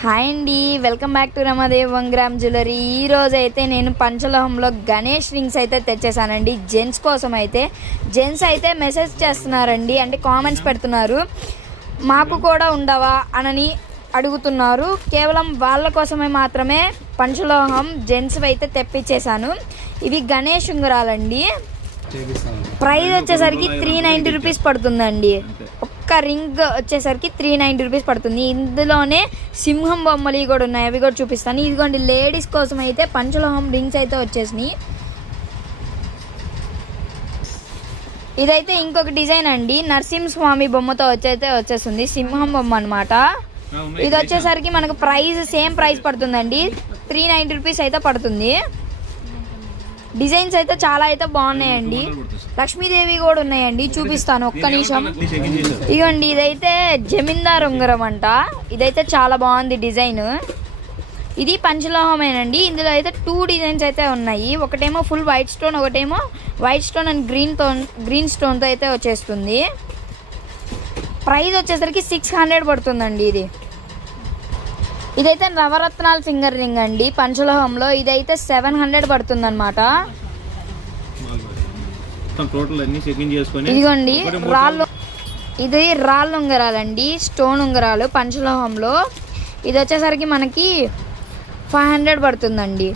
Hi అండి, welcome back to Ramadev 1 gram jewellery. ఈ రోజు అయితే నేను పంచలోహంలో గణేష్ రింగ్స్ అయితే తెచ్చేసానండి. జెంట్స్ కోసం అయితే జెంట్స్ అయితే మెసేజ్ చేస్తున్నారండి, అంటే కామెంట్స్ పెడుతున్నారు, మాకు కూడా ఉండవా అని అడుగుతున్నారు. కేవలం వాళ్ళ కోసమే మాత్రమే పంచలోహం జెంట్స్ అయితే తెప్పించేశాను. ఇవి గణేష్ ఉంగరాలండి. ప్రైస్ వచ్చేసరికి 390 రూపీస్ పడుతుందండి. ఒక్క రింగ్ వచ్చేసరికి 390 రూపీస్ పడుతుంది. ఇందులోనే సింహం బొమ్మలు కూడా ఉన్నాయి, అవి కూడా చూపిస్తాను. ఇదిగోండి, లేడీస్ కోసం అయితే పంచలోహం రింగ్స్ అయితే వచ్చేసినాయి. ఇదైతే ఇంకొక డిజైన్ అండి, నరసింహస్వామి బొమ్మతో వచ్చేస్తుంది, సింహం బొమ్మ అనమాట. ఇది వచ్చేసరికి మనకు సేమ్ ప్రైస్ పడుతుందండి, 390 రూపీస్ అయితే పడుతుంది. డిజైన్స్ అయితే చాలా అయితే బాగున్నాయండి. లక్ష్మీదేవి కూడా ఉన్నాయండి, చూపిస్తాను ఒక్క నిమిషం. ఇదిగోండి, ఇదైతే జమీందార్ ఉంగరం అంట. ఇదైతే చాలా బాగుంది డిజైన్. ఇది పంచలోహమేనండి. ఇందులో అయితే 2 డిజైన్స్ అయితే ఉన్నాయి. ఒకటేమో ఫుల్ వైట్ స్టోన్, ఒకటేమో వైట్ స్టోన్ అండ్ గ్రీన్ స్టోన్తో అయితే వచ్చేస్తుంది. ప్రైస్ వచ్చేసరికి 600 పడుతుందండి. ఇదైతే నవరత్నాల ఫింగర్ రింగ్ అండి పంచలోహంలో. ఇదైతే 700 పడుతుంది అనమాట. ఇదిగోండి ఇది రాళ్ళు ఉంగరాలండి, స్టోన్ ఉంగరాలు పంచలోహంలో. ఇది వచ్చేసరికి మనకి 500 పడుతుందండి.